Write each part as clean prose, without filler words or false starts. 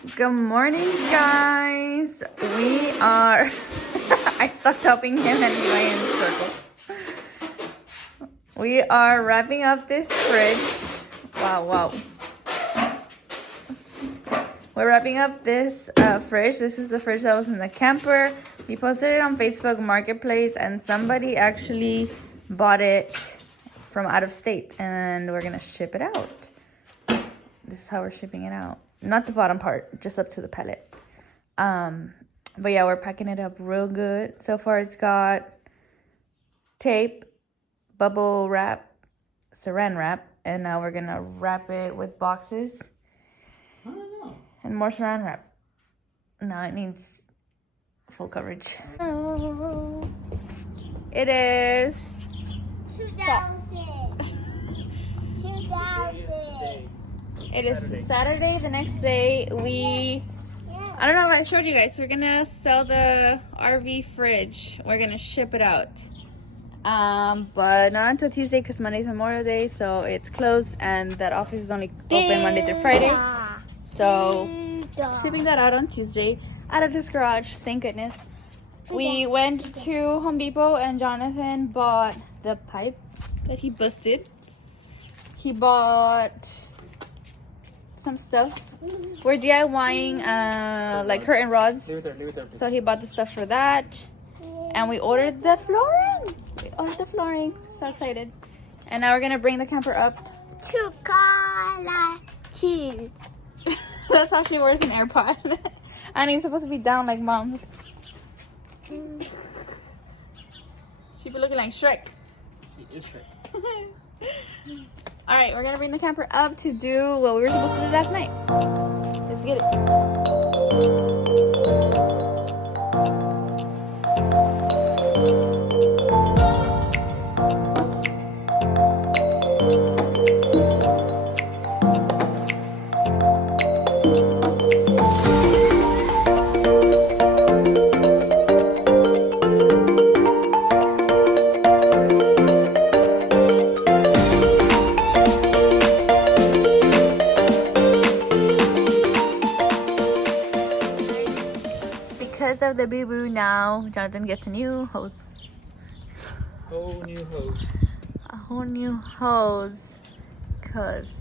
Good morning, guys. We are. I stopped helping him and he went in circles. We are wrapping up this fridge. Wow. We're wrapping up this fridge. This is the fridge that was in the camper. We posted it on Facebook Marketplace and somebody actually bought it from out of state and we're gonna ship it out. This is how we're shipping it out. Not the bottom part, just up to the pallet. But yeah, we're packing it up real good. So far it's got tape, bubble wrap, saran wrap, and now we're gonna wrap it with boxes. I don't know. And more saran wrap. Now it needs full coverage. Oh, it is 2000. It is Saturday. The next day, I don't know if I showed you guys. We're gonna sell the RV fridge. We're gonna ship it out. But not until Tuesday because Monday's Memorial Day, so it's closed and that office is only open Monday through Friday. So shipping that out on Tuesday out of this garage, thank goodness. We went to Home Depot and Jonathan bought the pipe that he busted. He bought some stuff. We're DIYing like curtain rods. Leave it there. So he bought the stuff for that. And we ordered the flooring. So excited. And now we're gonna bring the camper up. Two. That's how she wears an AirPod. And it's supposed to be down like mom's. She be looking like Shrek. She is Shrek. Alright, we're gonna bring the camper up to do what we were supposed to do last night. Let's get it. Because of the boo-boo now, Jonathan gets a new hose. Whole new hose. A whole new hose. Because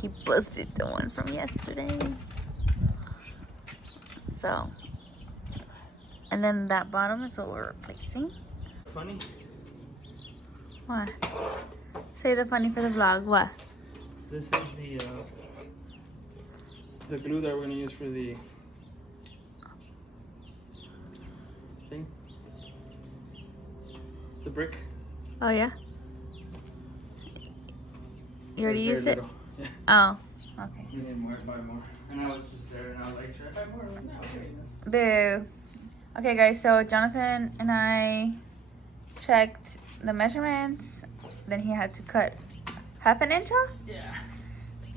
he busted the one from yesterday. So. And then that bottom is what we're replacing. Funny? What? Say the funny for the vlog. What? This is the glue that we're gonna use for the thing. The brick. Oh, yeah? You already Very used it? little. Yeah. Oh, okay. You need more, buy more. And I was just there and I was like, should I buy more? No, okay. Boo. Okay, guys, so Jonathan and I checked the measurements. Then he had to cut half an inch off. Yeah.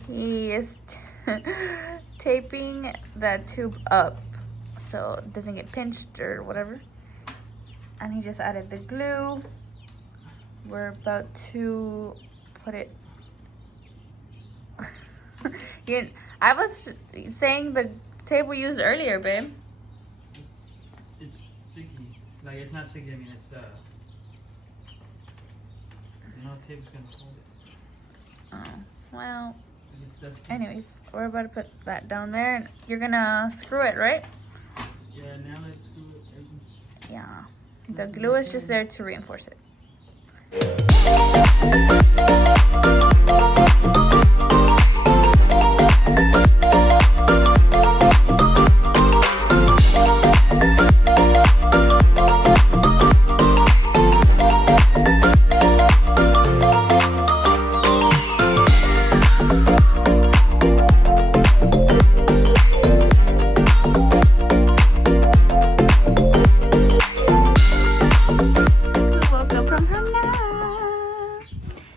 He is taping that tube up so it doesn't get pinched or whatever. And he just added the glue. We're about to put it. I was saying the tape we used earlier, babe. It's sticky. Like, it's not sticky, I mean, it's, tape's gonna hold it. Oh, well. It's dusty. Anyways, we're about to put that down there. And you're gonna screw it, right? Yeah, now let's screw it. Yeah. The glue is just there to reinforce it.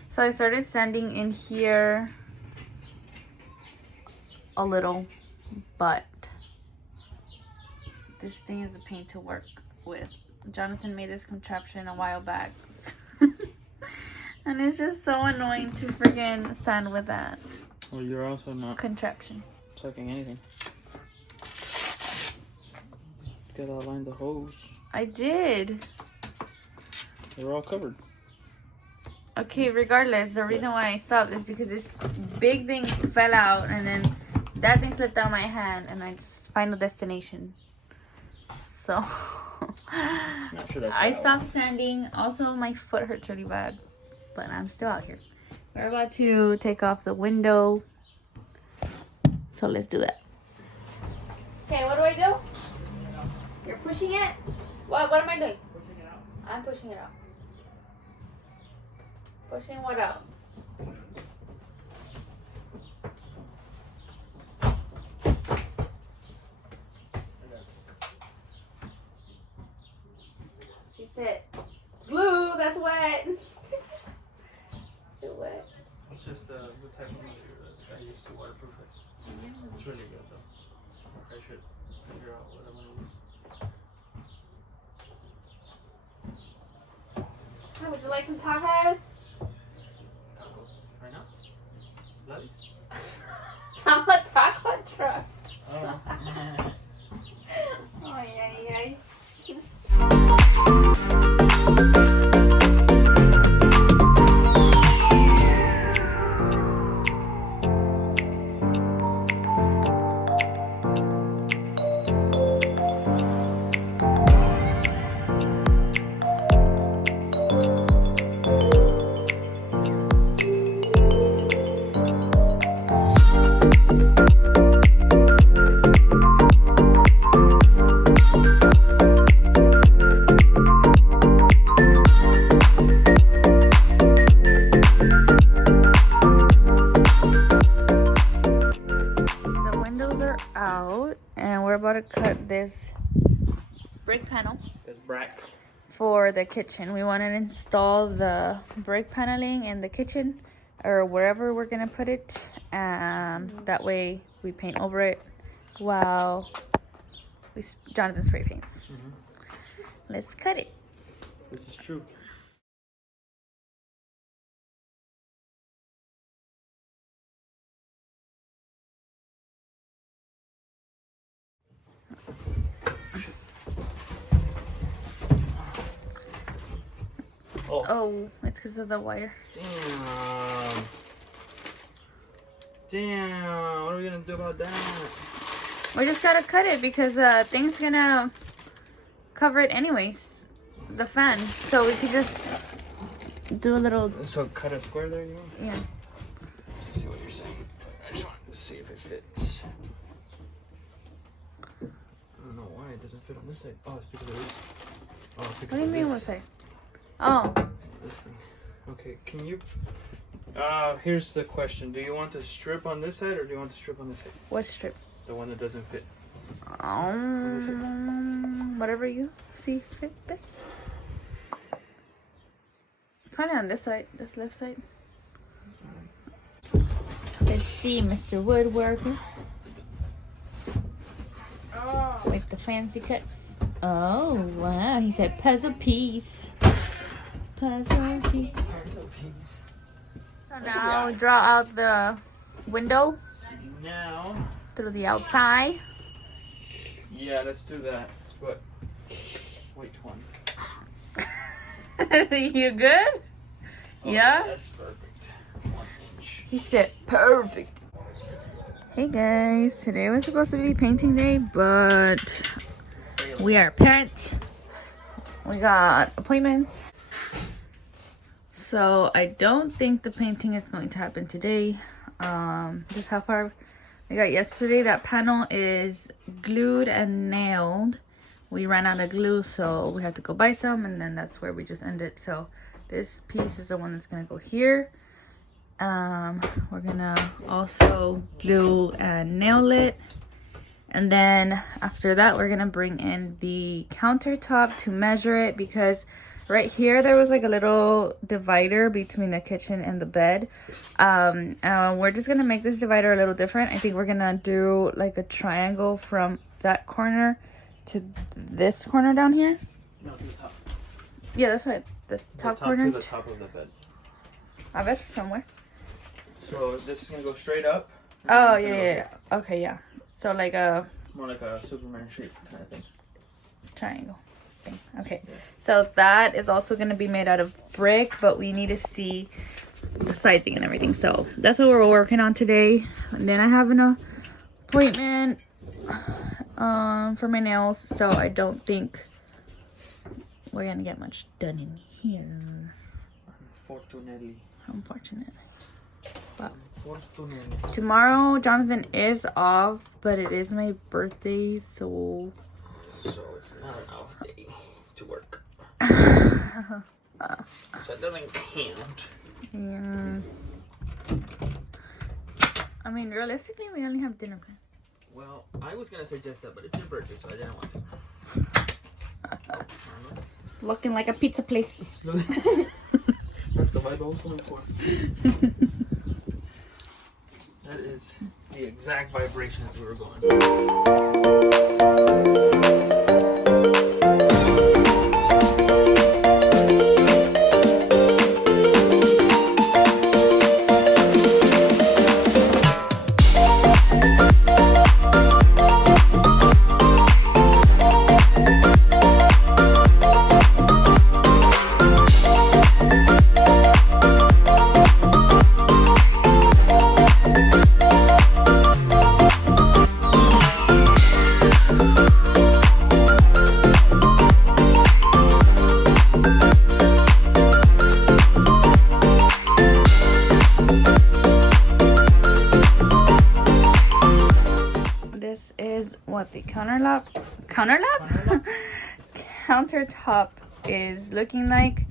So I started sanding in here a little, but this thing is a pain to work with. Jonathan made this contraption a while back. And it's just so annoying to freaking sand with that Well, you're also not contraption. sucking anything. You gotta align the hose. I did. They're all covered. Okay, regardless, the reason why I stopped is because this big thing fell out and then that thing slipped out of my hand and I just final destination. So Not sure that's I stopped standing. Also, my foot hurts really bad, but I'm still out here. We're about to take off the window. So let's do that. Okay, what do I do? You're pushing it? What am I doing? Pushing it out. I'm pushing it out. Pushing what out? She said, glue, that's wet. Is it wet? It's just the type of material that I use to waterproof it. It's really good though. I should figure out what I'm gonna use. Oh, would you like some tacos? Tacos. Right now? Bloodies? I'm a taco truck. Oh. Ay, ay, ay. Out and we're about to cut this brick panel It's brack. for the kitchen. We want to install the brick paneling in the kitchen or wherever we're gonna put it. That way we paint over it while Jonathan spray paints. Let's cut it. This is true. Oh, it's because of the wire. Damn. Damn. What are we gonna do about that? We just gotta cut it because thing's gonna cover it anyways. The fan. So we could just do a little. So cut a square there, you know? Yeah. Let's see what you're saying. I just wanted to see if it fits. I don't know why it doesn't fit on this side. Oh, it's because of this. Oh, it's because What do you of mean this. what side? Oh. This thing. Okay, can you... here's the question. Do you want to strip on this side or do you want to strip on this side? What strip? The one that doesn't fit. Whatever you see fit best. Probably on this side, this left side. Let's see, Mr. Woodworker. Oh. With the fancy cuts. Oh, wow. He said puzzle piece. Puzzle piece. So now draw out the window Now... through the outside. Yeah, let's do that. But... Which one? You good? Oh, Yeah? That's perfect. 1 inch. He said perfect. Hey guys, today was supposed to be painting day, but we are parents. We got appointments. So I don't think the painting is going to happen today. Just how far we got yesterday. That panel is glued and nailed. We ran out of glue, so we had to go buy some, and then that's where we just ended. So this piece is the one that's gonna go here. We're gonna also glue and nail it, and then after that we're gonna bring in the countertop to measure it, because right here there was like a little divider between the kitchen and the bed. We're just gonna make this divider a little different. I think we're gonna do like a triangle from that corner to this corner down here. No, to the top. Yeah, that's right. The top corner. To the top of the bed. I bet somewhere. So this is gonna go straight up. Oh yeah. Okay, yeah. So like a. More like a Superman shape kind of thing. triangle thing. Okay, so that is also going to be made out of brick, but we need to see the sizing and everything. So that's what we're working on today. And then I have an appointment for my nails, so I don't think we're gonna get much done in here, unfortunately. But tomorrow Jonathan is off, but it is my birthday, so it's not an off day to work. So it doesn't count. Yeah. I mean, realistically, we only have dinner plans. Well, I was gonna suggest that, but it's your birthday, so I didn't want to. Looking like a pizza place. That's the vibe I was going for. That is the exact vibration that we were going. What the countertop is looking like.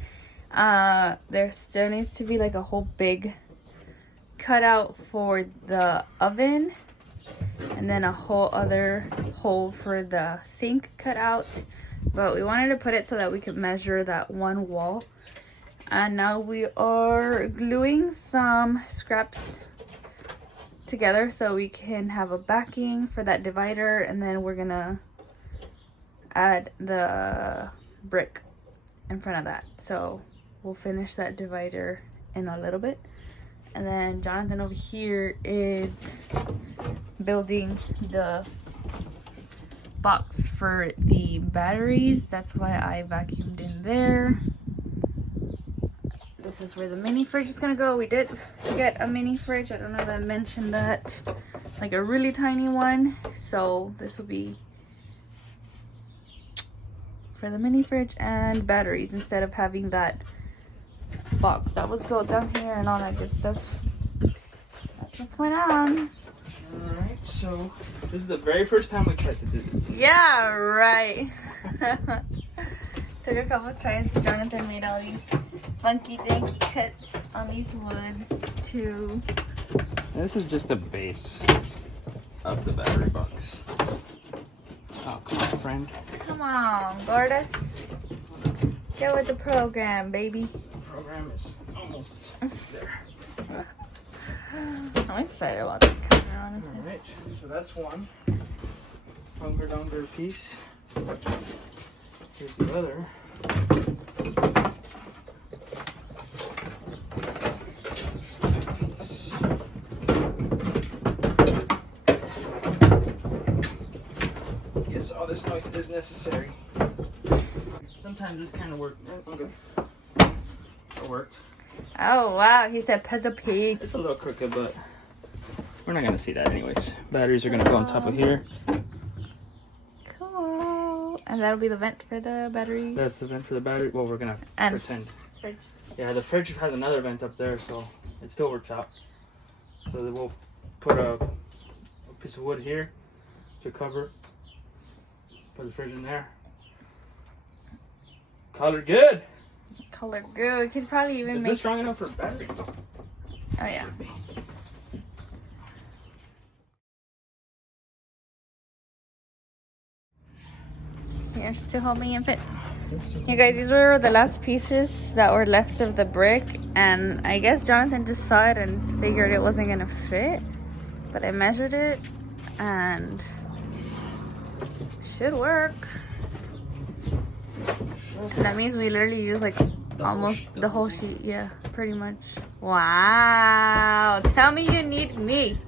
There still needs to be like a whole big cutout for the oven, and then a whole other hole for the sink cut out, but we wanted to put it so that we could measure that one wall. And now we are gluing some scraps together so we can have a backing for that divider, and then we're gonna add the brick in front of that. So we'll finish that divider in a little bit. And then Jonathan over here is building the box for the batteries. That's why I vacuumed in there. This is where the mini fridge is gonna go. We did get a mini fridge. I don't know if I mentioned that. Like a really tiny one. So this will be for the mini fridge and batteries, instead of having that box that was built down here and all that good stuff. That's what's going on. Alright, so this is the very first time we tried to do this. Yeah, right. Took a couple tries. Jonathan made all these funky dinky cuts on these woods too. This is just the base of the battery box. Oh, come on, friend. Come on, Gordas. Get with the program, baby. The program is almost there. I'm excited about the counter, honestly. Alright, so that's one hunker dunker piece. Here's the other. Yes, all this noise is necessary. Sometimes this kind of work. Okay. It worked. Oh wow, he said puzzle piece. It's a little crooked, but we're not gonna see that anyways. Batteries are gonna go on top of here. Cool. And that'll be the vent for the battery. That's the vent for the battery. Well, we're gonna pretend. Fridge. Yeah, the fridge has another vent up there, so it still works out. So then we'll put a piece of wood here to cover. Put the fridge in there. Color good. Color good. Could probably even Is make. this strong enough for batteries? Oh yeah. Here's to help me and fit. You guys, these were the last pieces that were left of the brick, and I guess Jonathan just saw it and figured it wasn't gonna fit, but I measured it and it should work. And that means we literally use like almost the whole sheet. Yeah, pretty much. Wow. Tell me you need me.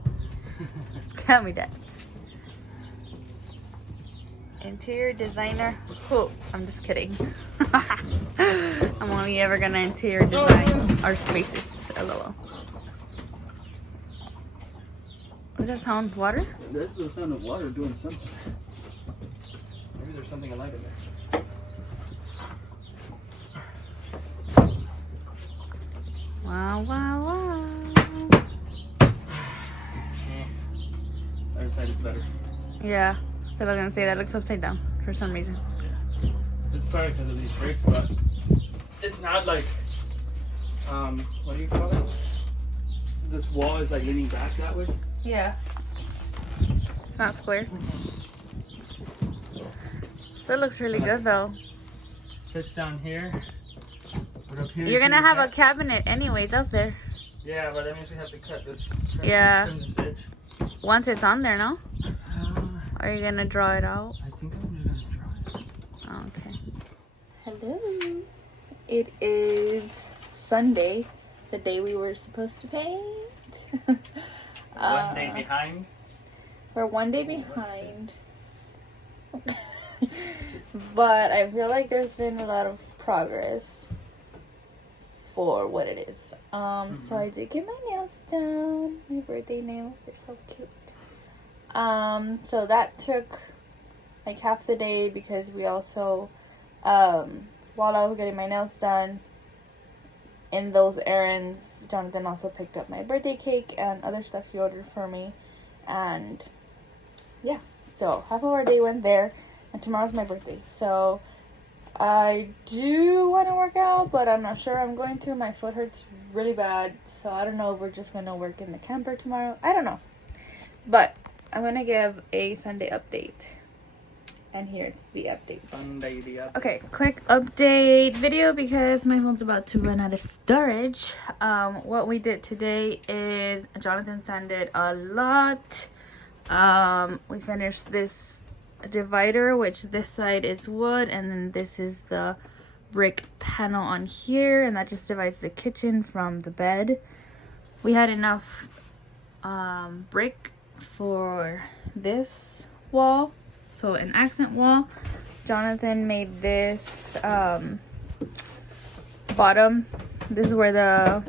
Tell me that. Interior designer. Oh, I'm just kidding. I'm only ever gonna interior design our spaces. LOL. What does that sound? Water? That's the sound of water doing something. Maybe there's something alive in there. Wow, wow, wow. Other side is better. Yeah. So I was gonna say that looks upside down for some reason. Yeah. It's probably because of these bricks, but it's not like what do you call it? This wall is like leaning back that way. Yeah. It's not square. Still looks really good though. Fits down here. But up here You're gonna have a cabinet anyways up there. Yeah, but that means we have to cut this. Yeah. Trim this edge. Once it's on there, no? Are you gonna draw it out? I think I'm just gonna draw it. Oh, okay. Hello. It is Sunday, the day we were supposed to paint. 1 day behind. We're 1 day behind. But I feel like there's been a lot of progress for what it is. So I did get my nails done. My birthday nails, they're so cute. So that took like half the day because we also, while I was getting my nails done, in those errands, Jonathan also picked up my birthday cake and other stuff he ordered for me. And yeah, so half of our day went there, and tomorrow's my birthday. So I do want to work out, but I'm not sure I'm going to. My foot hurts really bad, so I don't know if we're just going to work in the camper tomorrow. I don't know. But I'm going to give a Sunday update. And here's the update. Sunday the update. Okay, quick update video because my phone's about to run out of storage. What we did today is Jonathan sanded a lot. We finished this divider, which this side is wood, and then this is the brick panel on here, and that just divides the kitchen from the bed. We had enough brick for this wall, so an accent wall. Jonathan made this bottom. This is where the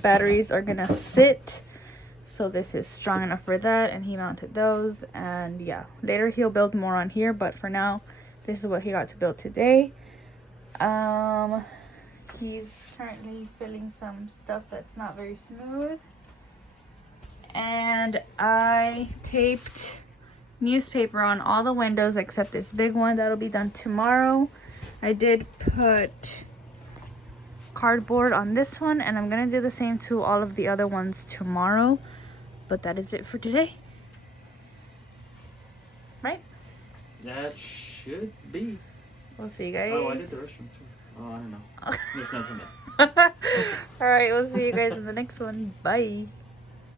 batteries are gonna sit. So this is strong enough for that, and he mounted those. And yeah, later he'll build more on here, but for now, this is what he got to build today. He's currently filling some stuff that's not very smooth. And I taped newspaper on all the windows except this big one. That'll be done tomorrow. I did put cardboard on this one, and I'm gonna do the same to all of the other ones tomorrow. But that is it for today. Right? That should be. We'll see you guys. Oh, I did the restroom too. Oh, I don't know. There's nothing there. Alright, we'll see you guys in the next one. Bye.